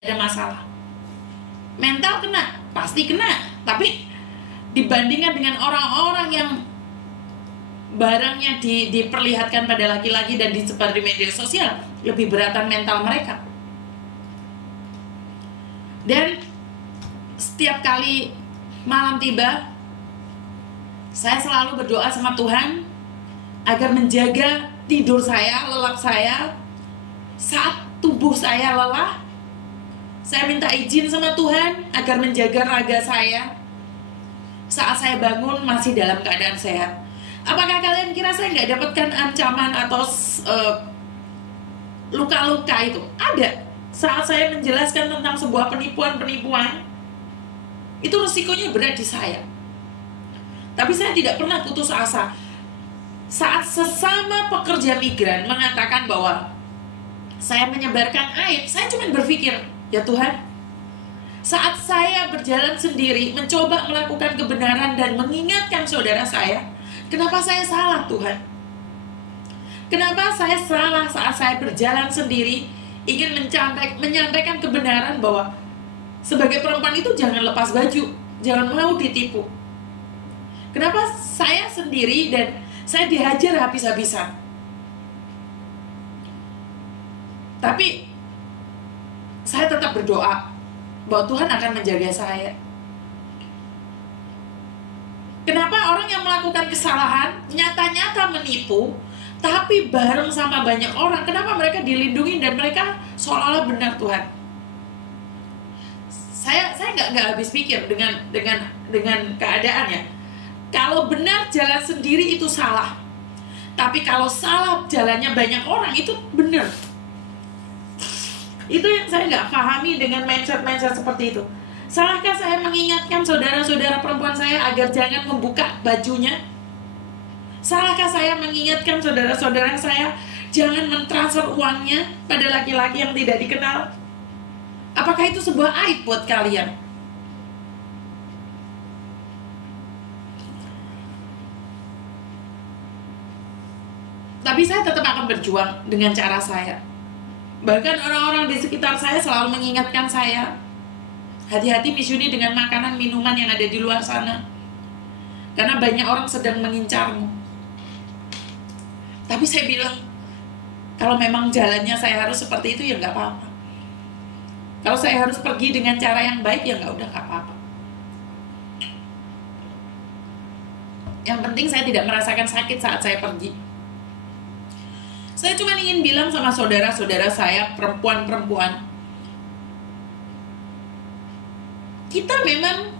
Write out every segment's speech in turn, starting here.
ada masalah. Mental kena, pasti kena. Tapi dibandingkan dengan orang-orang yang barangnya diperlihatkan pada laki-laki dan disebar di media sosial, lebih beratan mental mereka. Dan setiap kali malam tiba, saya selalu berdoa sama Tuhan agar menjaga tidur saya, lelap saya. Saat tubuh saya lelah, saya minta izin sama Tuhan agar menjaga raga saya. Saat saya bangun masih dalam keadaan sehat. Apakah kalian kira saya nggak dapatkan ancaman atau luka-luka itu? Ada. Saat saya menjelaskan tentang sebuah penipuan, itu resikonya berat di saya. Tapi saya tidak pernah putus asa. Saat sesama pekerja migran mengatakan bahwa saya menyebarkan aib, saya cuma berpikir, ya Tuhan, saat saya berjalan sendiri mencoba melakukan kebenaran dan mengingatkan saudara saya, kenapa saya salah Tuhan? Kenapa saya salah saat saya berjalan sendiri ingin menyampaikan kebenaran bahwa sebagai perempuan itu jangan lepas baju, jangan mau ditipu. Kenapa saya sendiri dan saya dihajar habis-habisan? Tapi saya tetap berdoa bahwa Tuhan akan menjaga saya. Kenapa orang yang melakukan kesalahan nyata-nyata menipu, tapi bareng sama banyak orang, kenapa mereka dilindungi dan mereka seolah-olah benar Tuhan? Saya nggak habis pikir dengan keadaannya. Kalau benar jalan sendiri itu salah, tapi kalau salah jalannya banyak orang itu benar. Itu yang saya nggak pahami dengan mindset seperti itu. Salahkah saya mengingatkan saudara-saudara perempuan saya agar jangan membuka bajunya? Salahkah saya mengingatkan saudara-saudara saya jangan mentransfer uangnya pada laki-laki yang tidak dikenal? Apakah itu sebuah aib buat kalian? Tapi saya tetap akan berjuang dengan cara saya. Bahkan orang-orang di sekitar saya selalu mengingatkan saya, hati-hati Miss Yuni dengan makanan minuman yang ada di luar sana, karena banyak orang sedang mengincarmu. Tapi saya bilang, kalau memang jalannya saya harus seperti itu ya nggak apa-apa. Kalau saya harus pergi dengan cara yang baik ya nggak apa-apa. Yang penting saya tidak merasakan sakit saat saya pergi. Saya cuma ingin bilang sama saudara-saudara saya, perempuan-perempuan, kita memang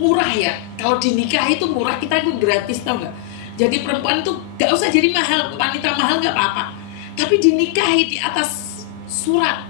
murah ya. Kalau dinikahi itu murah, kita itu gratis, tau nggak? Jadi perempuan tuh gak usah jadi mahal, wanita mahal nggak apa-apa. Tapi dinikahi di atas surat.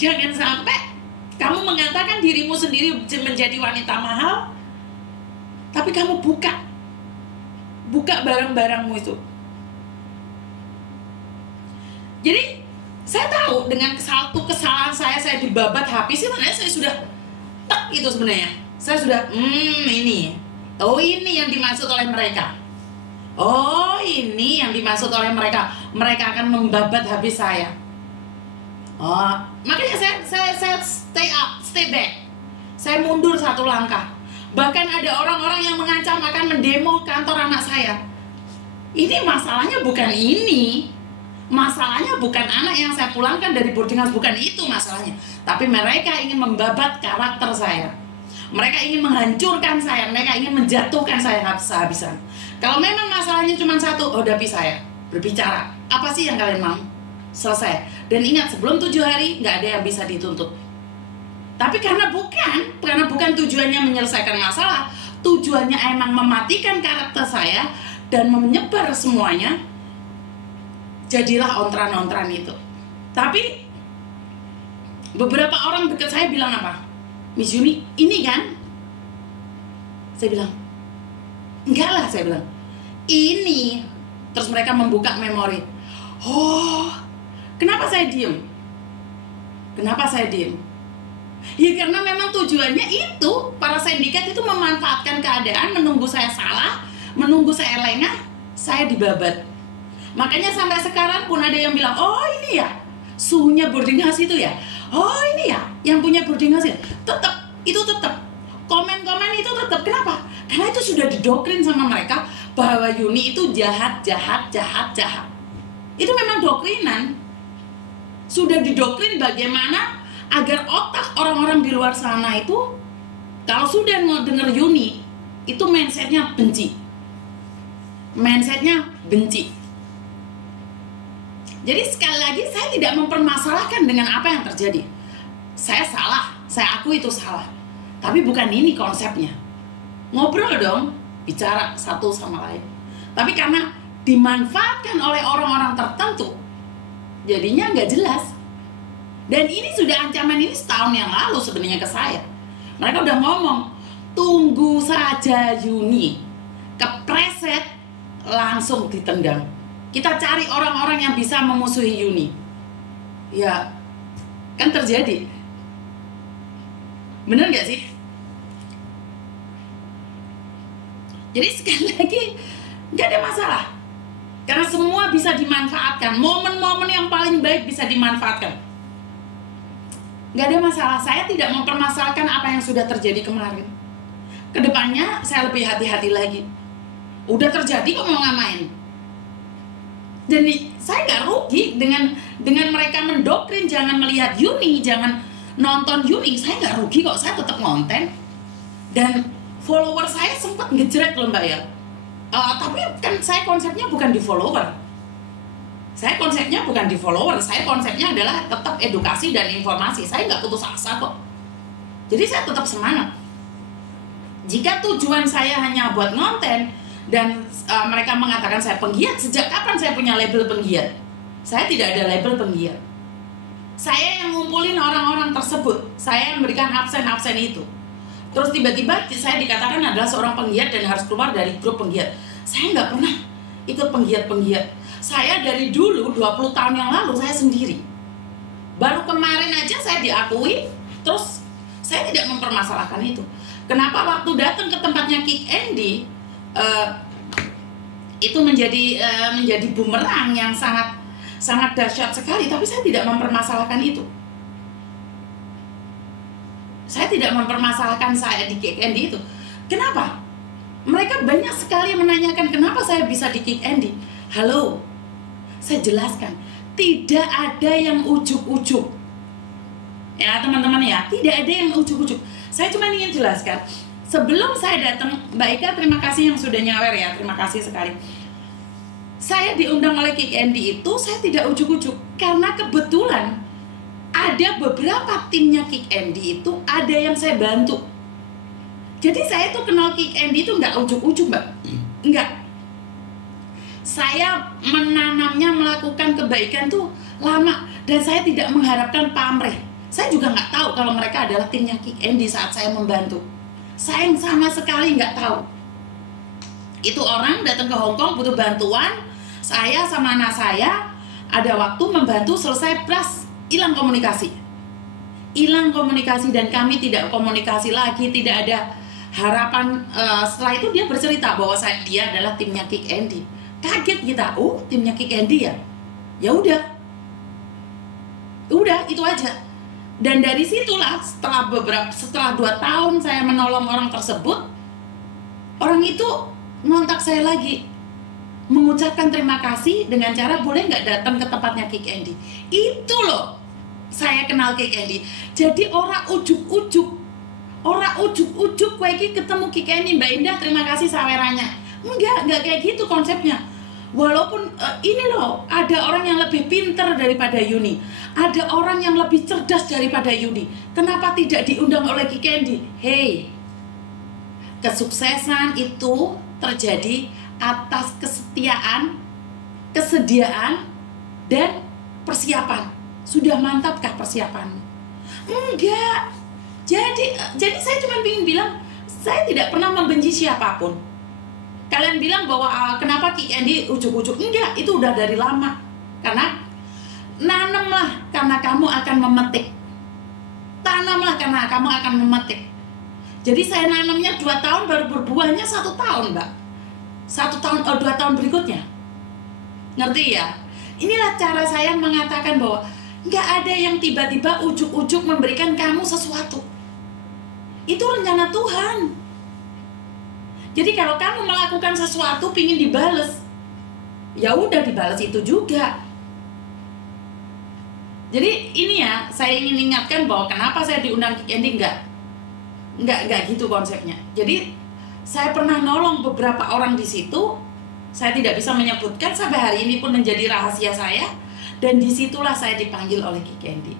Jangan sampai kamu mengatakan dirimu sendiri menjadi wanita mahal, tapi kamu buka barang-barangmu itu. Jadi saya tahu dengan satu kesalahan saya dibabat habis, sebenarnya saya sudah tak itu sebenarnya. Saya sudah ini. Oh, ini yang dimaksud oleh mereka. Oh, ini yang dimaksud oleh mereka. Mereka akan membabat habis saya. Oh, makanya saya stay back. Saya mundur satu langkah. Bahkan ada orang-orang yang mengancam akan mendemo kantor anak saya. Ini masalahnya bukan ini. Masalahnya bukan anak yang saya pulangkan dari boarding house, bukan itu masalahnya. Tapi mereka ingin membabat karakter saya. Mereka ingin menghancurkan saya, mereka ingin menjatuhkan saya habis-habisan. Kalau memang masalahnya cuma satu, hadapi saya, berbicara. Apa sih yang kalian mau? Selesai. Dan ingat, sebelum 7 hari nggak ada yang bisa dituntut. Tapi karena bukan tujuannya menyelesaikan masalah, tujuannya emang mematikan karakter saya dan menyebar semuanya, jadilah ontran-ontran itu. Tapi beberapa orang dekat saya bilang apa? Miss Yuni, ini kan? Saya bilang, enggak lah, saya bilang. Ini. Terus mereka membuka memori. Oh, kenapa saya diem? Kenapa saya diem? Ya karena memang tujuannya itu, para sindikat itu memanfaatkan keadaan, menunggu saya salah, menunggu saya lengah, saya dibabat. Makanya sampai sekarang pun ada yang bilang, oh ini ya, suhunya boarding house itu ya, oh ini ya yang punya boarding house ya, tetap komen-komen itu tetap. Kenapa? Karena itu sudah didoktrin sama mereka bahwa Yuni itu jahat. Itu memang doktrinan. Sudah didoktrin bagaimana agar otak orang-orang di luar sana itu kalau sudah dengar Yuni itu mindsetnya benci. Jadi sekali lagi saya tidak mempermasalahkan dengan apa yang terjadi. Saya salah, saya akui itu salah. Tapi bukan ini konsepnya. Ngobrol dong, bicara satu sama lain. Tapi karena dimanfaatkan oleh orang-orang tertentu, jadinya nggak jelas. Dan ini sudah ancaman ini setahun yang lalu sebenarnya ke saya. Mereka udah ngomong, tunggu saja Yuni, kepreset langsung ditendang. Kita cari orang-orang yang bisa memusuhi Yuni. Ya, kan terjadi. Bener gak sih? Jadi sekali lagi gak ada masalah. Karena semua bisa dimanfaatkan. Momen-momen yang paling baik bisa dimanfaatkan. Gak ada masalah. Saya tidak mempermasalahkan apa yang sudah terjadi kemarin. Kedepannya saya lebih hati-hati lagi. Udah terjadi kok mau ngamain. Dan saya gak rugi dengan mereka mendoktrin jangan melihat Yuni, jangan nonton Yuni. Saya gak rugi kok, saya tetap konten. Dan follower saya sempat ngejrek loh Mbak ya. Tapi kan saya konsepnya bukan di follower. Saya konsepnya adalah tetap edukasi dan informasi. Saya nggak putus asa kok. Jadi saya tetap semangat. Jika tujuan saya hanya buat konten dan mereka mengatakan saya penggiat, sejak kapan saya punya label penggiat? Saya tidak ada label penggiat. Saya yang ngumpulin orang-orang tersebut. Saya yang memberikan absen-absen itu. Terus tiba-tiba saya dikatakan adalah seorang penggiat dan harus keluar dari grup penggiat. Saya nggak pernah ikut penggiat-penggiat. Saya dari dulu 20 tahun yang lalu saya sendiri. Baru kemarin aja saya diakui. Terus saya tidak mempermasalahkan itu. Kenapa waktu datang ke tempatnya Kick Andy itu menjadi bumerang yang sangat dahsyat sekali. Tapi saya tidak mempermasalahkan itu. Saya tidak mempermasalahkan saya di Kick Andy itu. Kenapa? Mereka banyak sekali menanyakan kenapa saya bisa di Kick Andy. Halo, saya jelaskan. Tidak ada yang ujuk-ujuk. Ya teman-teman ya, tidak ada yang ujuk-ujuk. Saya cuma ingin jelaskan. Sebelum saya datang, Mbak Ika terima kasih yang sudah nyawer ya. Terima kasih sekali. Saya diundang oleh Kick Andy itu saya tidak ujuk-ujuk. Karena kebetulan ada beberapa timnya Kick Andy itu ada yang saya bantu. Jadi saya tuh kenal Kick Andy itu nggak ujuk-ujuk Mbak. Nggak. Saya menanamnya, melakukan kebaikan tuh lama. Dan saya tidak mengharapkan pamrih. Saya juga nggak tahu kalau mereka adalah timnya Kick Andy saat saya membantu. Saya sama sekali nggak tahu. Itu orang datang ke Hong Kong butuh bantuan. Saya sama anak saya ada waktu membantu selesai plus. Hilang komunikasi dan kami tidak komunikasi lagi, tidak ada harapan. Setelah itu dia bercerita bahwa dia adalah timnya Kick Andy. Kaget kita, oh timnya Kick Andy ya. Ya udah itu aja. Dan dari situlah setelah 2 tahun saya menolong orang tersebut, orang itu ngontak saya lagi, mengucapkan terima kasih dengan cara boleh nggak datang ke tempatnya Kick Andy. Itu loh saya kenal Kick Andy. Jadi orang ujuk-ujuk kowe iki ketemu Kick Andy Mbak Indah terima kasih sawerannya. Enggak kayak gitu konsepnya. Walaupun ini loh, ada orang yang lebih pintar daripada Yuni, ada orang yang lebih cerdas daripada Yuni. Kenapa tidak diundang oleh Kick Andy? Hey, kesuksesan itu terjadi atas kesediaan dan persiapan. Sudah mantapkah persiapanmu? Enggak. Jadi saya cuma ingin bilang, saya tidak pernah membenci siapapun. Kalian bilang bahwa kenapa Kick Andy ujuk-ujuk? Enggak, itu udah dari lama. Karena nanamlah karena kamu akan memetik. Tanamlah karena kamu akan memetik. Jadi saya nanamnya 2 tahun baru berbuahnya 1 tahun, Mbak. 2 tahun berikutnya. Ngerti ya? Inilah cara saya mengatakan bahwa Nggak ada yang tiba-tiba ujuk-ujuk memberikan kamu sesuatu. Itu rencana Tuhan. Jadi kalau kamu melakukan sesuatu pingin dibales, ya udah dibales itu juga. Jadi ini ya, saya ingin ingatkan bahwa kenapa saya diundang Candy, enggak gitu konsepnya. Jadi saya pernah nolong beberapa orang di situ. Saya tidak bisa menyebutkan, sampai hari ini pun menjadi rahasia saya. Dan disitulah saya dipanggil oleh Ki Candy.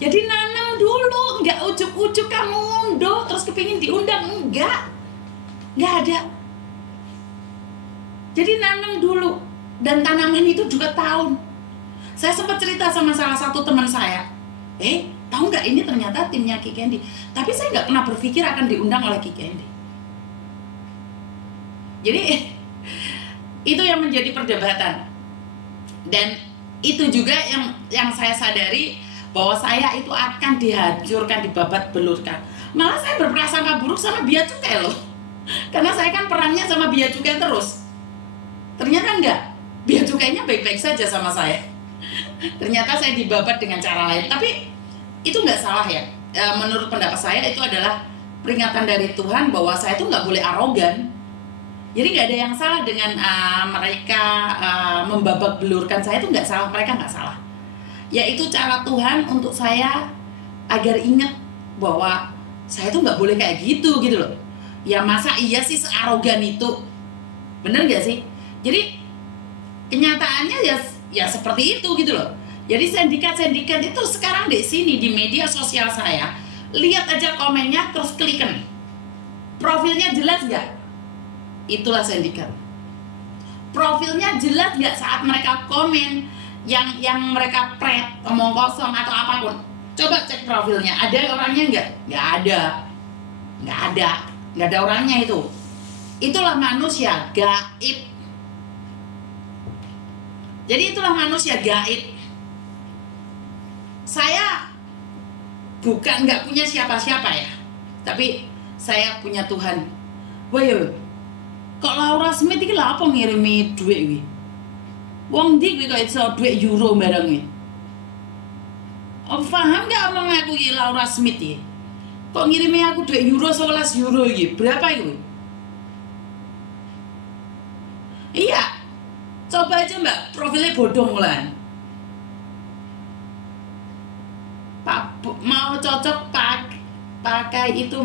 Jadi nanam dulu, enggak ujuk-ujuk kamu unduh terus kepingin diundang, enggak ada. Jadi nanam dulu, dan tanaman itu 2 tahun. Saya sempat cerita sama salah satu teman saya, tahu nggak ini ternyata timnya Ki Candy. Tapi saya nggak pernah berpikir akan diundang oleh Ki Candy. Jadi itu yang menjadi perdebatan. Dan itu juga yang saya sadari bahwa saya itu akan dihancurkan, dibabat belurkan. Malah saya berprasangka buruk sama Bia Cukai loh. Karena saya kan perannya sama Bia Cukai terus. Ternyata enggak. Bia Cukainya baik-baik saja sama saya. Ternyata saya dibabat dengan cara lain. Tapi itu nggak salah ya. Menurut pendapat saya itu adalah peringatan dari Tuhan bahwa saya itu nggak boleh arogan. Jadi nggak ada yang salah dengan mereka membabak belurkan saya, itu nggak salah, mereka nggak salah. Yaitu cara Tuhan untuk saya agar ingat bahwa saya tuh nggak boleh kayak gitu loh. Ya masa iya sih searogan itu, bener nggak sih? Jadi kenyataannya ya seperti itu gitu loh. Jadi sindikat itu sekarang di sini di media sosial saya, lihat aja komennya terus kliken, profilnya jelas nggak? Itulah sindikat. Profilnya jelas nggak saat mereka komen yang mereka pret, omong kosong atau apapun. Coba cek profilnya, ada orangnya nggak? Nggak ada orangnya itu. Itulah manusia gaib. Jadi itulah manusia gaib. Saya bukan nggak punya siapa-siapa ya, tapi saya punya Tuhan. Woyo, kok Laura Smith iki lha apa ngirimi dhuwit iki? Wong ndi kuwi kok iso dhuwit euro bareng iki? Oh, paham gak omong aku iki Laura Smith iki? Kok ngirimi aku dhuwit euro 11 euro iki? Berapa itu? Iya. Coba aja Mbak, profilnya bodong lan. Pak mau cocok pakai itu